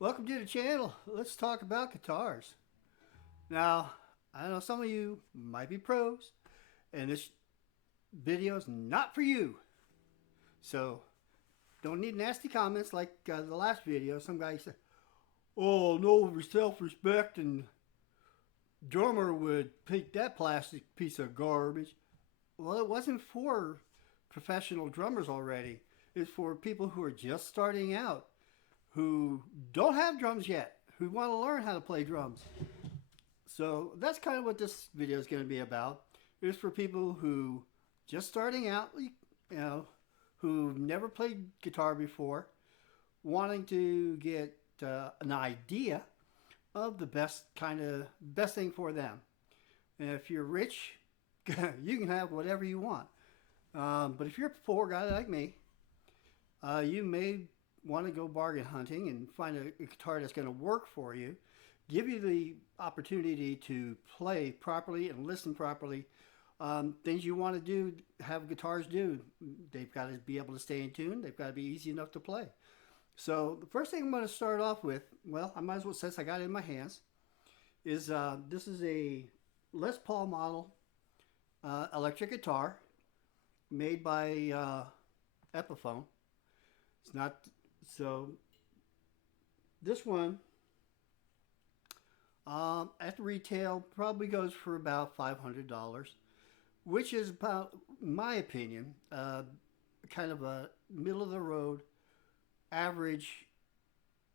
Welcome to the channel. Let's talk about guitars. Now, I know some of you might be pros, and this video is not for you. So, don't need nasty comments like the last video. Some guy said, "Oh, no self-respect and drummer would pick that plastic piece of garbage." Well, it wasn't for professional drummers already. It's for people who are just starting out, who don't have drums yet, who want to learn how to play drums. So that's kind of what this video is going to be about. It's for people who just starting out, who've never played guitar before, wanting to get an idea of the best thing for them. And if you're rich, you can have whatever you want. But if you're a poor guy like me, you may want to go bargain hunting and find a guitar that's going to work for you, give you the opportunity to play properly and listen properly. Things you want to do, have guitars do. They've got to be able to stay in tune. They've got to be easy enough to play. So the first thing I'm going to start off with, well, I might as well, since I got it in my hands, is this is a Les Paul model electric guitar made by Epiphone. It's not so. This one at retail probably goes for about $500, which is about, in my opinion, kind of a middle of the road, average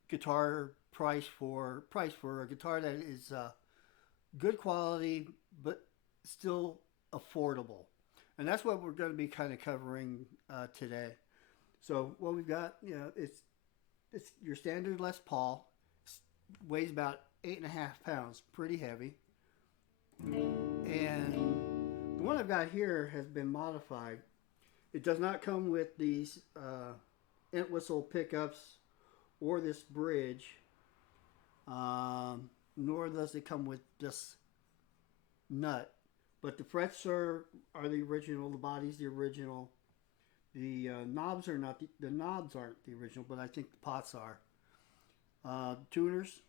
guitar price for a guitar that is good quality but still affordable. And that's what we're going to be kind of covering today. So what we've got, it's your standard Les Paul. Weighs about 8.5 pounds, pretty heavy. And the one I've got here has been modified. It does not come with these Entwistle pickups or this bridge, nor does it come with this nut. But the frets are the original. The body's the original. The knobs are not the knobs aren't the original, but I think the pots are. Tuners,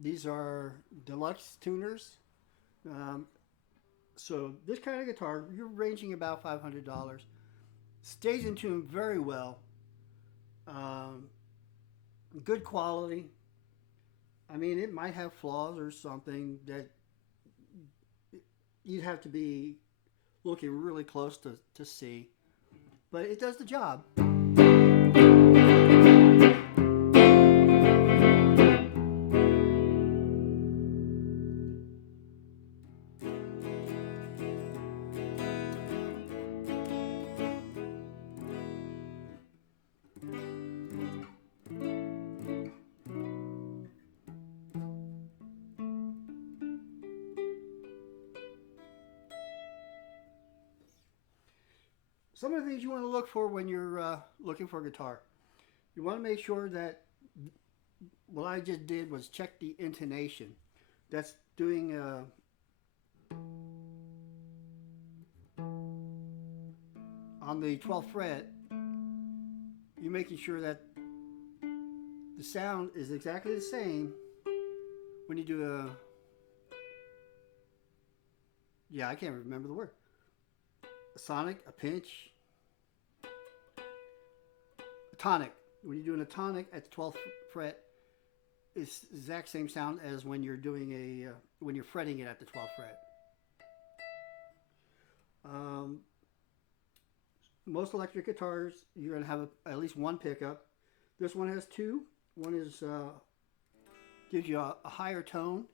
these are deluxe tuners. So this kind of guitar, you're ranging about $500. Stays in tune very well. Good quality. I mean, it might have flaws or something that you'd have to be looking really close to see. But it does the job. Some of the things you want to look for when you're looking for a guitar. You want to make sure that what I just did was check the intonation. That's doing on the 12th fret. You're making sure that the sound is exactly the same when you do I can't remember the word. A sonic, a pinch, a tonic. When you're doing a tonic at the 12th fret, it's the exact same sound as when you're doing when you're fretting it at the 12th fret. Most electric guitars, you're going to have at least one pickup. This one has two. One is gives you a higher tone.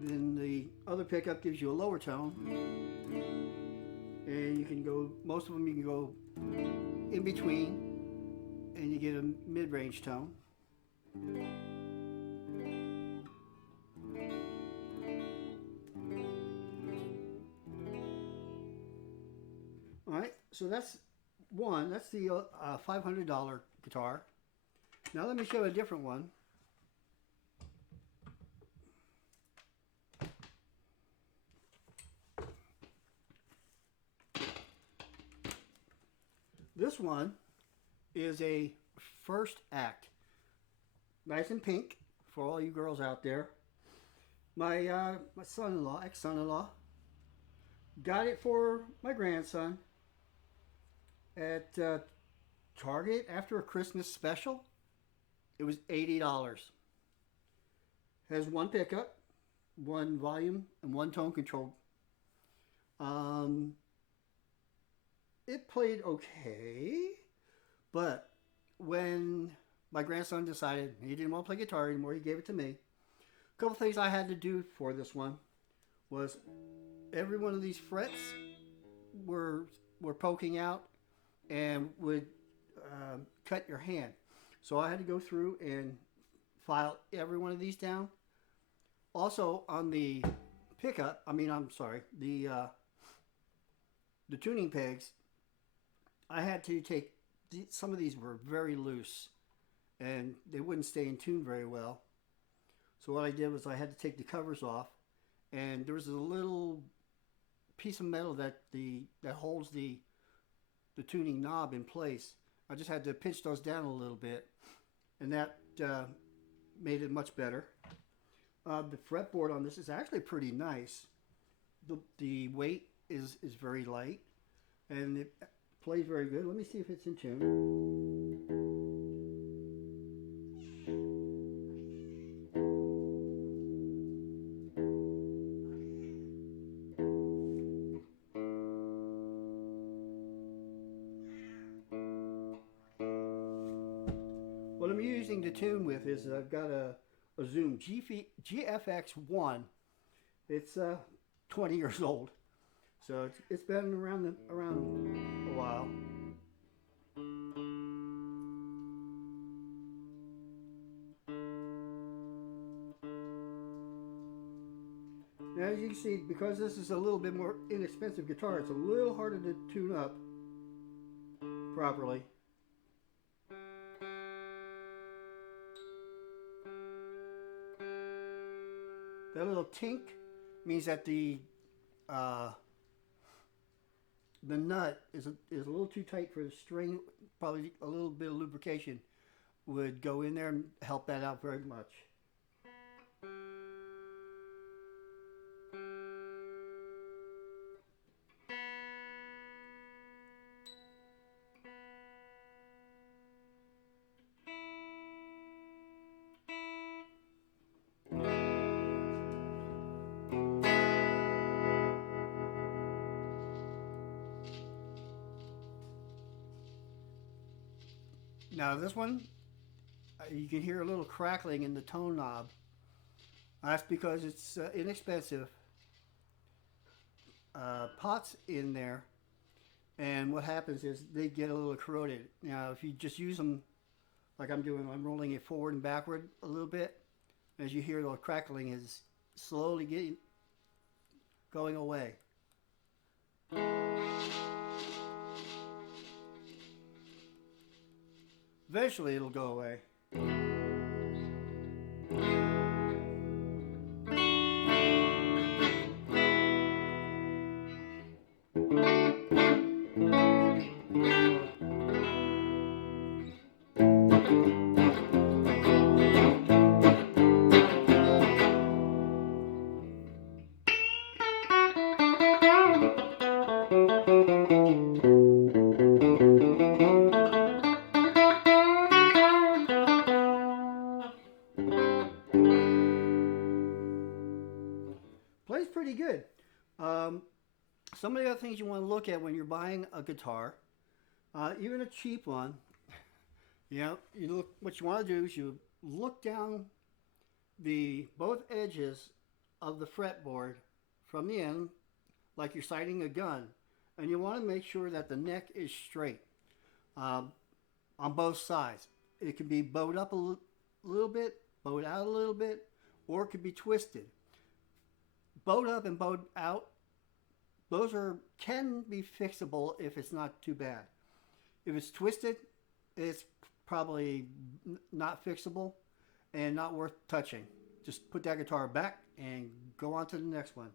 Then the other pickup gives you a lower tone. And you can go, most of them you can go in between and you get a mid-range tone. Alright, so that's the $500 guitar. Now let me show a different one. This one is a first act. Nice and pink for all you girls out there. My son-in-law, ex-son-in-law, got it for my grandson at Target after a Christmas special. It was $80. Has one pickup, one volume, and one tone control. It played okay, but when my grandson decided he didn't want to play guitar anymore, he gave it to me. A couple things I had to do for this one was every one of these frets were poking out and would cut your hand. So I had to go through and file every one of these down. Also on the pickup, the tuning pegs, I had to take, some of these were very loose and they wouldn't stay in tune very well. So what I did was I had to take the covers off, and there was a little piece of metal that holds the tuning knob in place. I just had to pinch those down a little bit, and that made it much better. The fretboard on this is actually pretty nice. The weight is very light, and it plays very good. Let me see if it's in tune. What I'm using to tune with is I've got a Zoom GFX1. It's 20 years old, so it's been around a while. Now, as you can see, because this is a little bit more inexpensive guitar, it's a little harder to tune up properly. That little tink means that the nut is a little too tight for the string. Probably a little bit of lubrication would go in there and help that out very much. Now this one, you can hear a little crackling in the tone knob. That's because it's inexpensive. Pots in there, and what happens is they get a little corroded. Now if you just use them like I'm doing, I'm rolling it forward and backward a little bit. As you hear, the crackling is slowly going away. Eventually it'll go away. Plays pretty good. Some of the other things you want to look at when you're buying a guitar, even a cheap one, what you want to do is you look down both edges of the fretboard from the end, like you're sighting a gun, and you want to make sure that the neck is straight on both sides. It can be bowed up a little bit, bowed out a little bit, or it could be twisted. Bowed up and bowed out, those can be fixable if it's not too bad. If it's twisted, it's probably not fixable and not worth touching. Just put that guitar back and go on to the next one.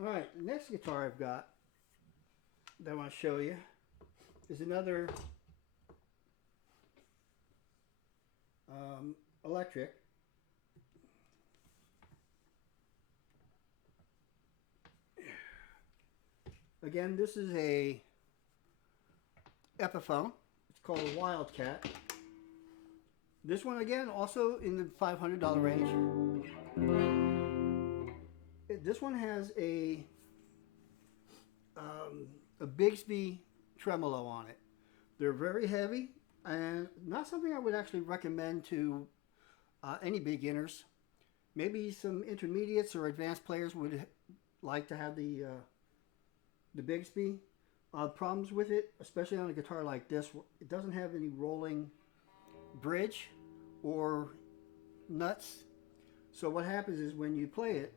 All right, the next guitar I've got that I want to show you is another electric. Again, this is a Epiphone. It's called a Wildcat. This one again, also in the $500 range. This one has a Bigsby tremolo on it. They're very heavy and not something I would actually recommend to any beginners. Maybe some intermediates or advanced players would like to have the Bigsby. Problems with it, especially on a guitar like this, it doesn't have any rolling bridge or nuts. So what happens is when you play it,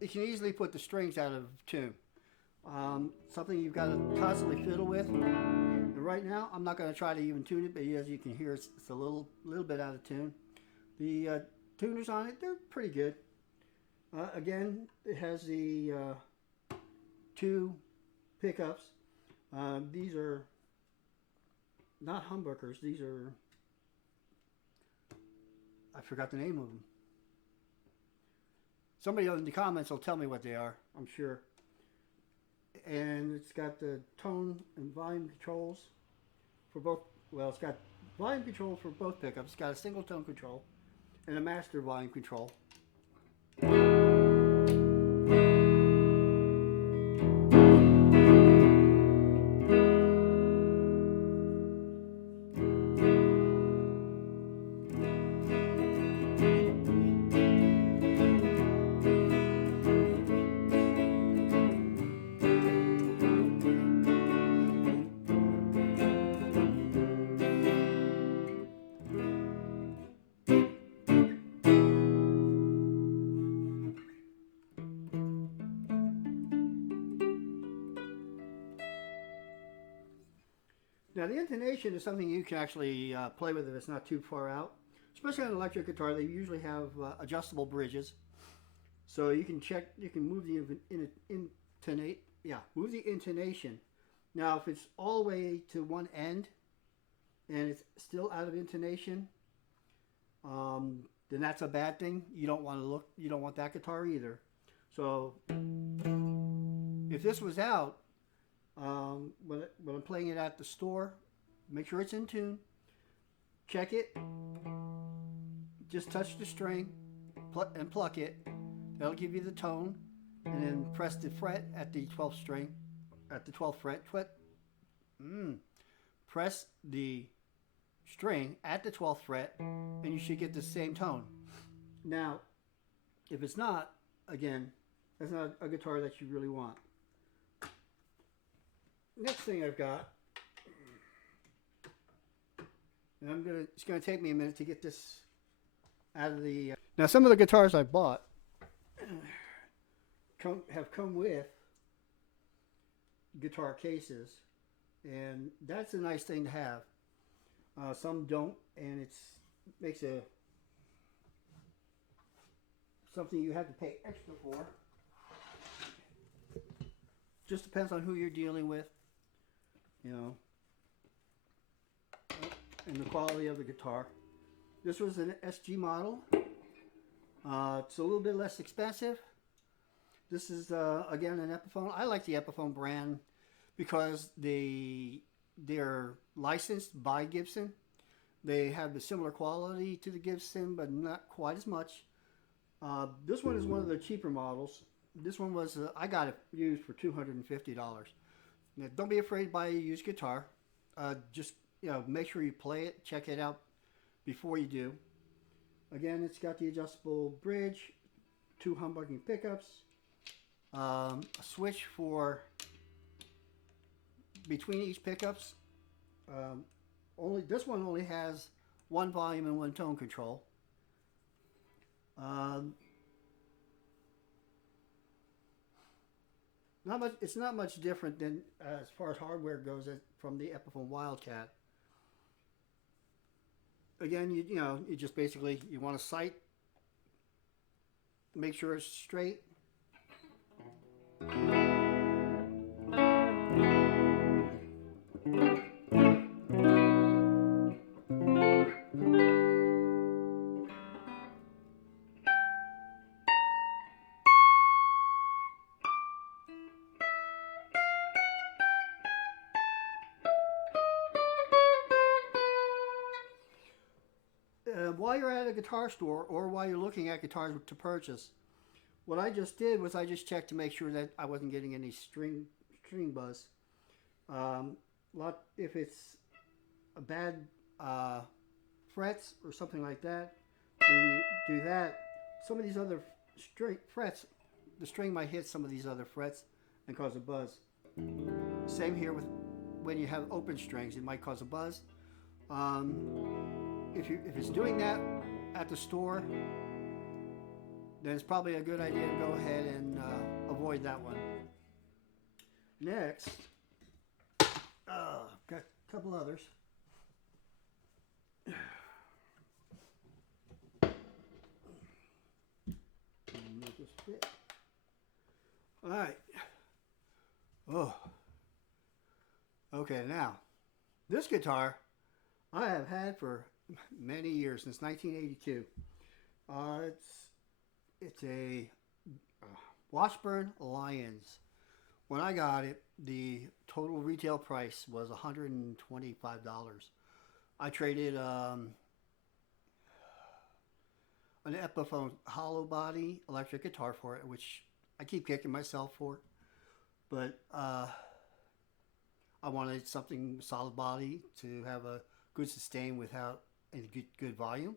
it can easily put the strings out of tune. Something you've got to constantly fiddle with. And right now, I'm not going to try to even tune it, but as you can hear, it's a little bit out of tune. The tuners on it, they're pretty good. Again, it has the 2 pickups. These are not humbuckers. These are, I forgot the name of them. Somebody in the comments will tell me what they are, I'm sure. And it's got the tone and volume controls for both. Well, it's got volume control for both pickups. It's got a single tone control and a master volume control. Now the intonation is something you can actually play with if it's not too far out. Especially on an electric guitar, they usually have adjustable bridges, so you can check. You can move the move the intonation. Now, if it's all the way to one end and it's still out of intonation, then that's a bad thing. You don't want that guitar either. So if this was out, when I'm playing it at the store, make sure it's in tune. Check it. Just touch the string and pluck it. That'll give you the tone. And then press the fret at the 12th string, at the 12th fret. Press the string at the 12th fret, and you should get the same tone. Now, if it's not, again, that's not a guitar that you really want. Next thing I've got, and it's gonna take me a minute to get this out of the. Now, some of the guitars I bought have come with guitar cases, and that's a nice thing to have. Some don't, and it makes something you have to pay extra for. Just depends on who you're dealing with, and the quality of the guitar. This was an SG model. It's a little bit less expensive. This is again an Epiphone. I like the Epiphone brand because they're licensed by Gibson. They have the similar quality to the Gibson, but not quite as much. This one is one of the cheaper models. This one was I got it used for $250. Now, don't be afraid to buy a used guitar. Just make sure you play it, check it out before you do. Again, it's got the adjustable bridge, 2 humbucking pickups, a switch for between each pickups. This one only has 1 volume and 1 tone control. It's not much different than as far as hardware goes from the Epiphone Wildcat. Again, you just basically you want to sight, make sure it's straight, While you're at a guitar store or while you're looking at guitars to purchase, what I just did was I just checked to make sure that I wasn't getting any string buzz. If it's a bad frets or something like that, we do that. Some of these other frets, the string might hit some of these other frets and cause a buzz. Same here with when you have open strings, it might cause a buzz. If it's doing that at the store, then it's probably a good idea to go ahead and avoid that one. Next, got a couple others. Make this fit. All right. Oh. Okay, now this guitar I have had for many years, since 1982. It's a Washburn Lions. When I got it, the total retail price was $125. I traded an Epiphone hollow body electric guitar for it, which I keep kicking myself for. But I wanted something solid body to have a good sustain without any good volume,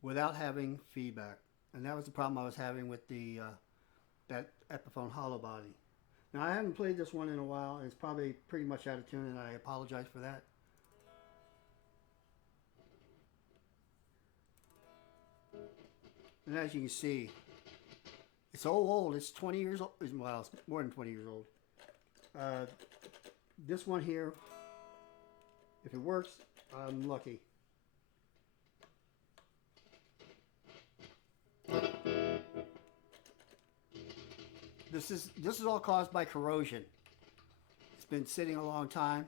without having feedback. And that was the problem I was having with the that Epiphone hollow body. Now I haven't played this one in a while, and it's probably pretty much out of tune, and I apologize for that. And as you can see, it's so old. It's 20 years old. Well, it's more than 20 years old. This one here, if it works, I'm lucky. This is all caused by corrosion. It's been sitting a long time,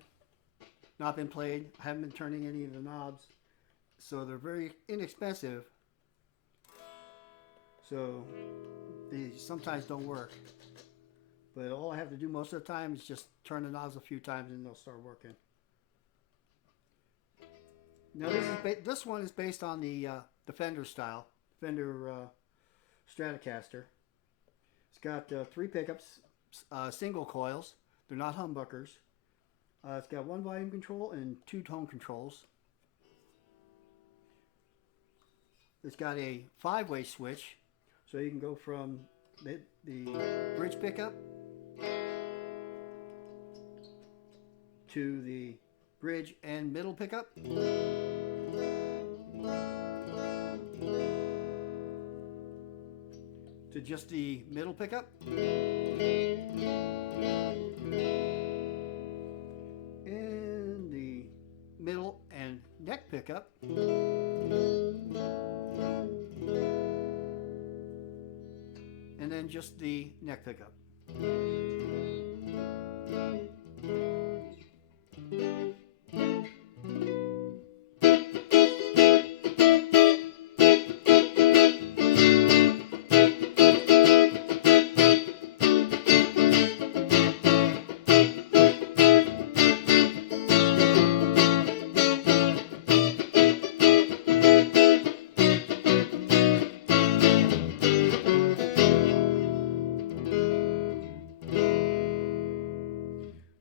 not been played. I haven't been turning any of the knobs, so they're very inexpensive. So they sometimes don't work. But all I have to do most of the time is just turn the knobs a few times and they'll start working. Now this one is based on the Fender style, Fender Stratocaster. It's got 3 pickups, single coils. They're not humbuckers. It's got 1 volume control and 2 tone controls. It's got a 5-way switch, so you can go from the bridge pickup to the bridge and middle pickup. To just the middle pickup. And the middle and neck pickup. And then just the neck pickup.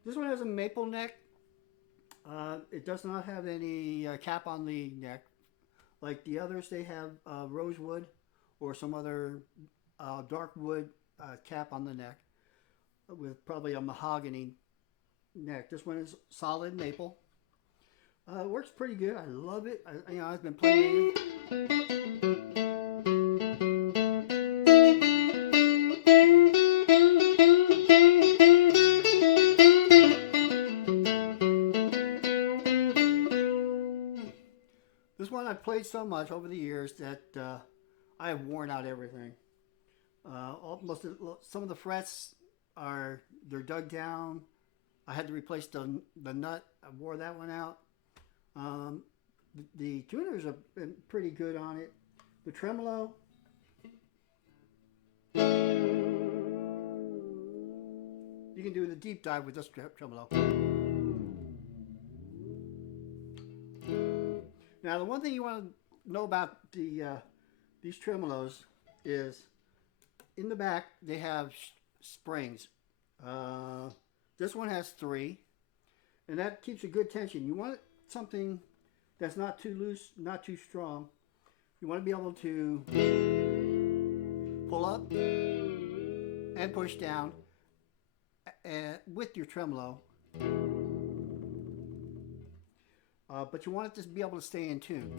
This one has a maple neck. It does not have any cap on the neck. Like the others, they have rosewood or some other dark wood cap on the neck with probably a mahogany neck. This one is solid maple. It works pretty good. I love it. I've been playing it. This one I've played so much over the years that I have worn out everything. Some of the frets they're dug down. I had to replace the nut. I wore that one out. The tuners have been pretty good on it. The tremolo, you can do the deep dive with this tremolo. Now, the one thing you want to know about these tremolos is in the back they have springs. This one has 3, and that keeps a good tension. You want something that's not too loose, not too strong. You want to be able to pull up and push down with your tremolo. But you want it to be able to stay in tune.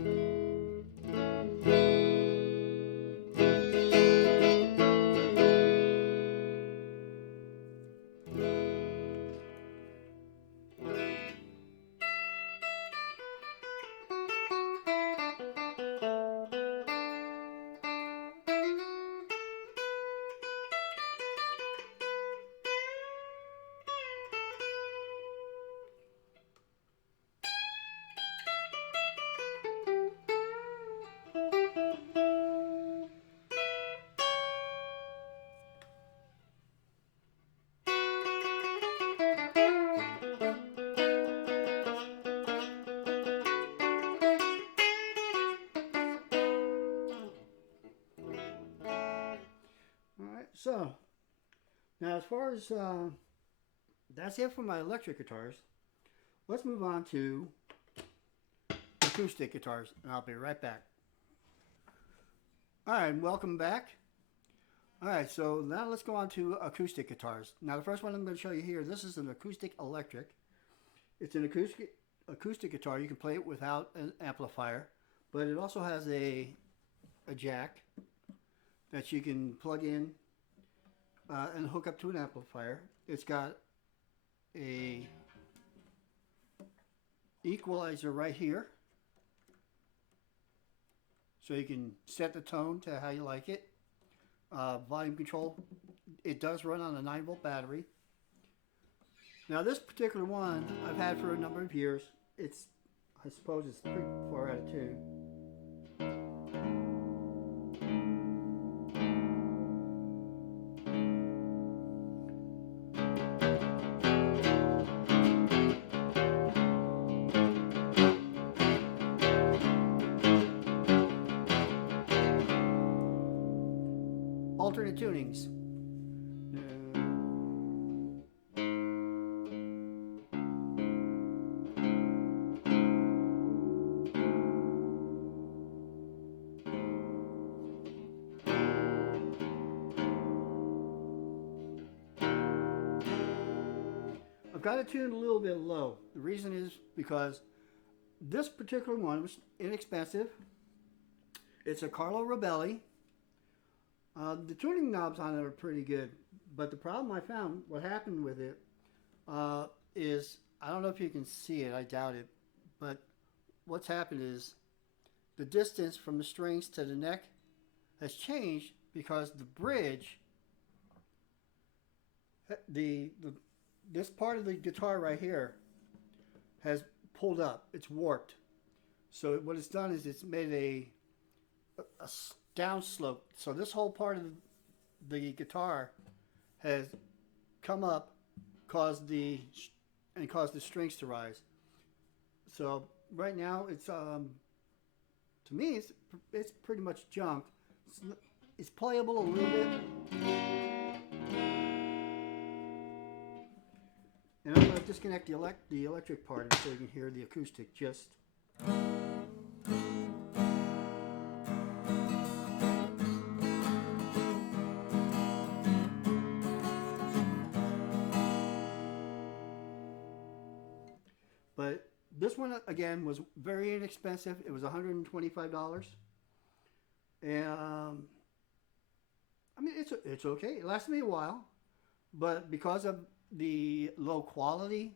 Alright, so now as far as that's it for my electric guitars. Let's move on to acoustic guitars, and I'll be right back. Alright, welcome back. Alright, so now let's go on to acoustic guitars. Now the first one I'm going to show you here, this is an acoustic electric. It's an acoustic guitar. You can play it without an amplifier, but it also has a jack that you can plug in and hook up to an amplifier. It's got a equalizer right here, so you can set the tone to how you like it. Volume control, it does run on a 9-volt battery. Now this particular one I've had for a number of years. I suppose it's pretty far out of tune. Alternate tunings. I've got it tuned a little bit low. The reason is because this particular one was inexpensive. It's a Carlo Robelli. The tuning knobs on it are pretty good, but the problem I found, what happened with it, is, I don't know if you can see it, I doubt it, but what's happened is the distance from the strings to the neck has changed because the bridge, this part of the guitar right here has pulled up. It's warped. So what it's done is it's made a down slope. So this whole part of the guitar has come up, caused the strings to rise. So right now it's to me it's pretty much junk. It's playable a little bit. And I'm going to disconnect the electric part so you can hear the acoustic just. But this one, again, was very inexpensive. It was $125. And, I mean, it's okay. It lasted me a while. But because of the low quality,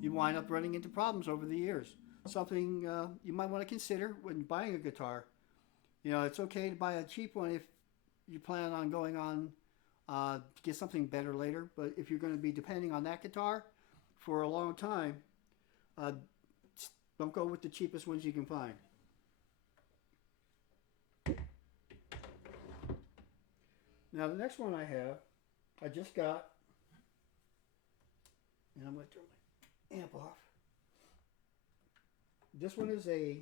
you wind up running into problems over the years. Something you might want to consider when buying a guitar. You know, it's okay to buy a cheap one if you plan on going on get something better later. But if you're going to be depending on that guitar for a long time, uh, don't go with the cheapest ones you can find. Now the next one I have, I just got, and I'm going to turn my amp off. This one is a,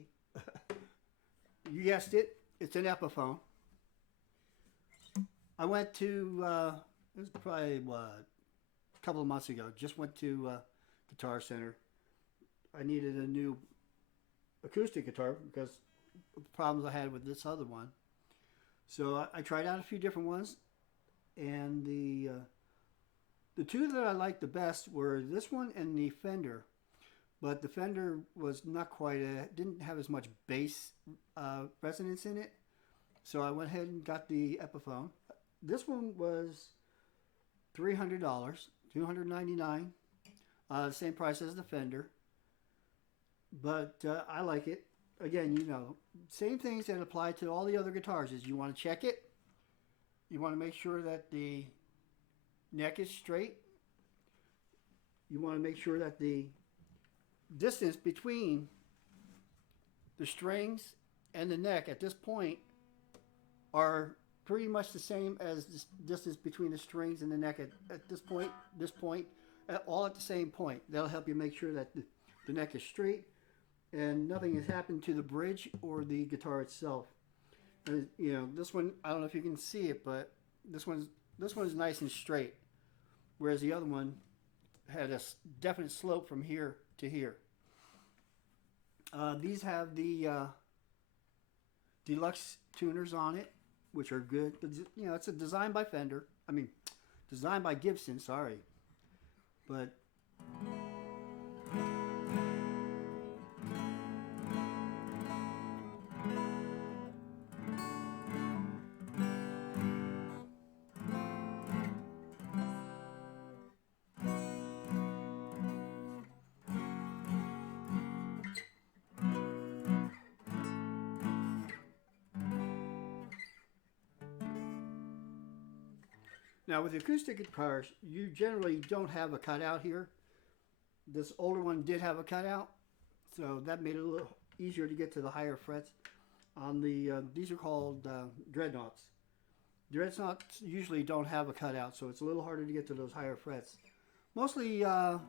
you guessed it, it's an Epiphone. I went to, it was probably a couple of months ago, just went to Guitar Center. I needed a new acoustic guitar because of the problems I had with this other one. So I tried out a few different ones, and the two that I liked the best were this one and the Fender. But the Fender was not quite, didn't have as much bass resonance in it. So I went ahead and got the Epiphone. This one was $300, $299, same price as the Fender. But I like it. Again, you know, same things that apply to all the other guitars is you want to check it. You want to make sure that the neck is straight. You want to make sure that the distance between the strings and the neck at this point are pretty much the same as the distance between the strings and the neck at this point, all at the same point. That'll help you make sure that the neck is straight and nothing has happened to the bridge or the guitar itself. And, you know, this one, I don't know if you can see it, but this one is nice and straight, whereas the other one had a definite slope from here to here. These have the deluxe tuners on it, which are good. You know, it's a design by Fender. I mean, designed by Gibson. Sorry, but now with the acoustic guitars, you generally don't have a cutout here. This older one did have a cutout, so that made it a little easier to get to the higher frets. On the these are called dreadnoughts. Dreadnoughts usually don't have a cutout, so it's a little harder to get to those higher frets. Mostly, you're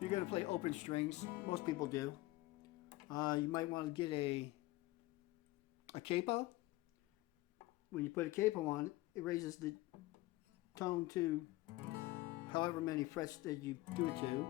going to play open strings. Most people do. You might want to get a capo. When you put a capo on, it raises the tone to however many frets that you do it to.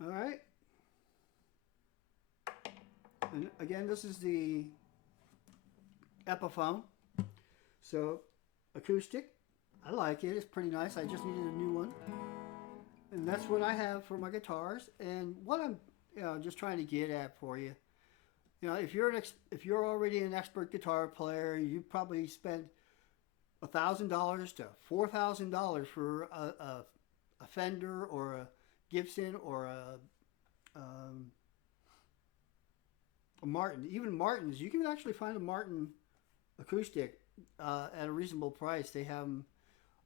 All right. And again, this is the Epiphone. So, acoustic. I like it. It's pretty nice. I just needed a new one. And that's what I have for my guitars. And what I'm just trying to get at for you. You know, if you're already an expert guitar player, you probably spent $1,000 to $4,000 for a Fender or a Gibson or a Martin. Even Martins, you can actually find a Martin acoustic at a reasonable price. They have them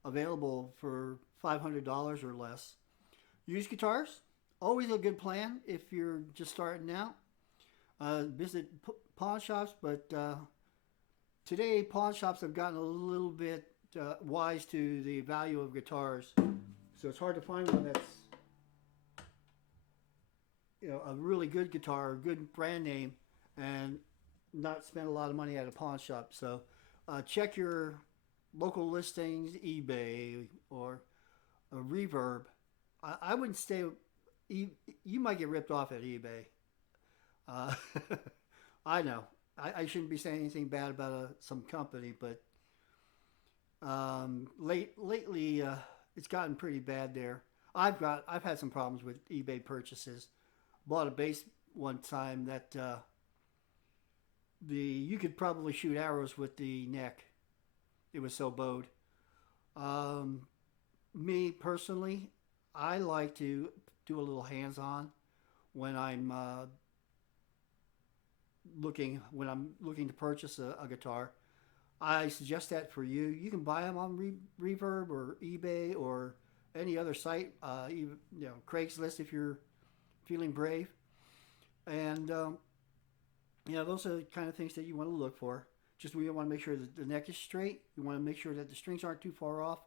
available for $500 or less. Used guitars, always a good plan if you're just starting out. Visit pawn shops, but today pawn shops have gotten a little bit wise to the value of guitars, so it's hard to find one that's a really good guitar, a good brand name, and not spend a lot of money at a pawn shop. So check your local listings, eBay or a Reverb. I wouldn't stay. You might get ripped off at eBay. I know I shouldn't be saying anything bad about some company, but lately it's gotten pretty bad there. I've had some problems with eBay purchases. Bought a base one time that the you could probably shoot arrows with the neck. It was so bowed. Um, Me personally, I like to do a little hands-on when I'm looking to purchase a guitar. I suggest that for you. You can buy them on Reverb or eBay or any other site, even Craigslist if you're feeling brave. And those are the kind of things that you want to look for. Just we want to make sure that the neck is straight. You want to make sure that the strings aren't too far off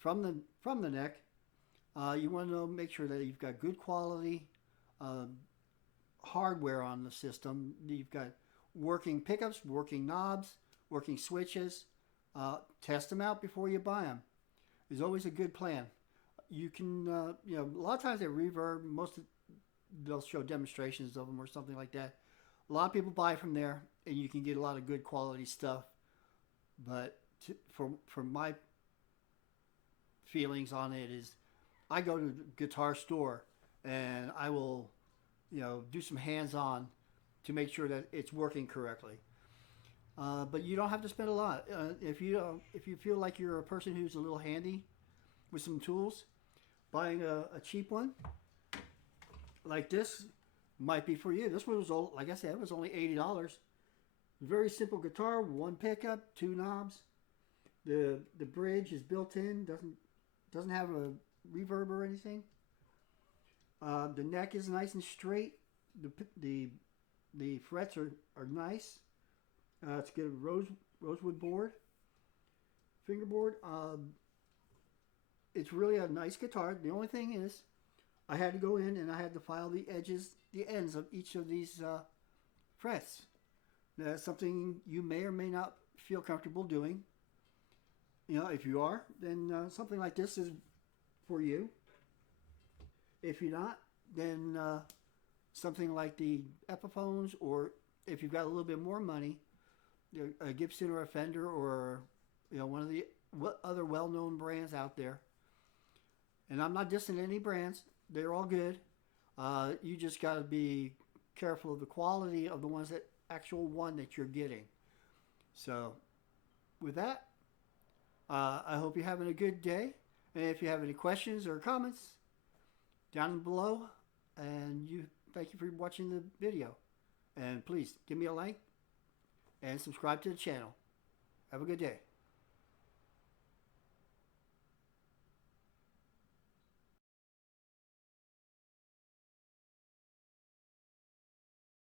from the neck. You want to make sure that you've got good quality uh, hardware on the system. You've got working pickups, working knobs, working switches. Test them out before you buy them. Is always a good plan. You can, a lot of times at Reverb, they'll show demonstrations of them or something like that. A lot of people buy from there, and you can get a lot of good quality stuff. But for my feelings on it is, I go to the guitar store and I will, do some hands-on to make sure that it's working correctly. But you don't have to spend a lot. If you feel like you're a person who's a little handy with some tools, buying a cheap one like this might be for you. This one was like I said, it was only $80. Very simple guitar, one pickup, two knobs. The bridge is built in, doesn't have a reverb or anything. The neck is nice and straight. The the frets are nice. It's got a rosewood board, fingerboard. It's really a nice guitar. The only thing is, I had to go in and I had to file the ends of each of these frets. That's something you may or may not feel comfortable doing. If you are, then something like this is for you. If you're not, then something like the Epiphones, or if you've got a little bit more money, a Gibson or a Fender, or one of the other well-known brands out there. And I'm not dissing any brands; they're all good. You just got to be careful of the quality of the ones that you're getting. So, with that, I hope you're having a good day. And if you have any questions or comments, down below. And thank you for watching the video. And please give me a like and subscribe to the channel. Have a good day.